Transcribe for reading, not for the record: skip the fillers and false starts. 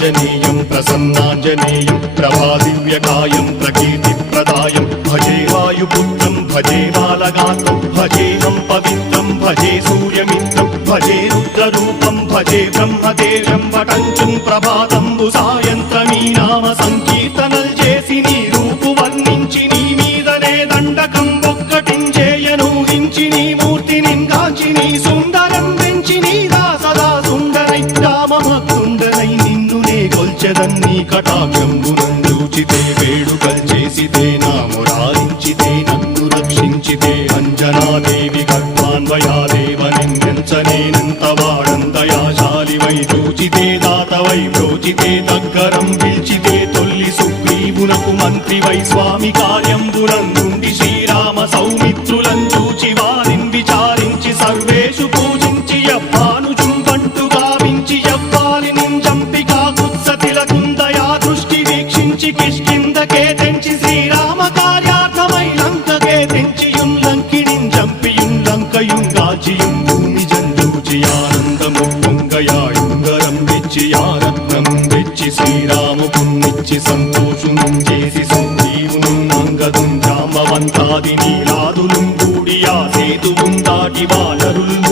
प्रसन्नाञ्जनेयं प्रसन्नाञ्जनेयं प्रभादिव्यकायं प्रकीर्तिप्रदायं भजे वायुपुत्रं भजे बालगात्रं भजेऽहं पवित्रं भजे सूर्यमित्रं भजे रुद्ररूपं भजे ब्रह्मदेव्यं वटञ्चं ప్రభాతంబు సాయంత్రమీ నామ సంకీర్తనల్ చేసి నీ రూపు వర్ణించి నీ మీదనే దండకం ఒక్కటించేయను హించి నీ మూర్తిని గాంచి నీ సుందరం పెంచి నీ దాసదా సుందరై రామభక్తుండనై నిన్నునే గొల్చెదన్ని కటాక్షంబునందూచితే వేడుకల్ చేసితే నా మురారించితే నన్ను రక్షించితే అంజనాదేవి గర్భాన్వయాదేవ నిన్నెంచనేనంత వాడందయాశాలివై చూచితే దాతవై బ్రోచితే దగ్గరం పిల్చితే తొల్లి సుగ్రీవునకు మంత్రివై స్వామి కార్యంబునందుండి శ్రీరామ సౌమిత్రులం చూచి వారిని విచారించి సర్వేషు పూజించి యవ్వానుజుంబంటు గావించి యవ్వాలిని చంపి కాకుత్సతిలకుందయా దృష్టి వీక్షించి కిష్కిందకే తెంచి శ్రీరామ కార్యార్థమై లంకకే తెంచియుం లంకిణిం చంపియుం లంకయుం గాచియుం భూమి జందూచి ఆనందము పొంగయాయుంగరం వెచ్చి ఆరత్నం వెచ్చి శ్రీరాముకున్నిచ్చి సంతోషుం చేసి సంజీవును అంగదుం జాంబవంతాది నీలాదులుం కూడి ఆ సేతువుం దాటి వానరులు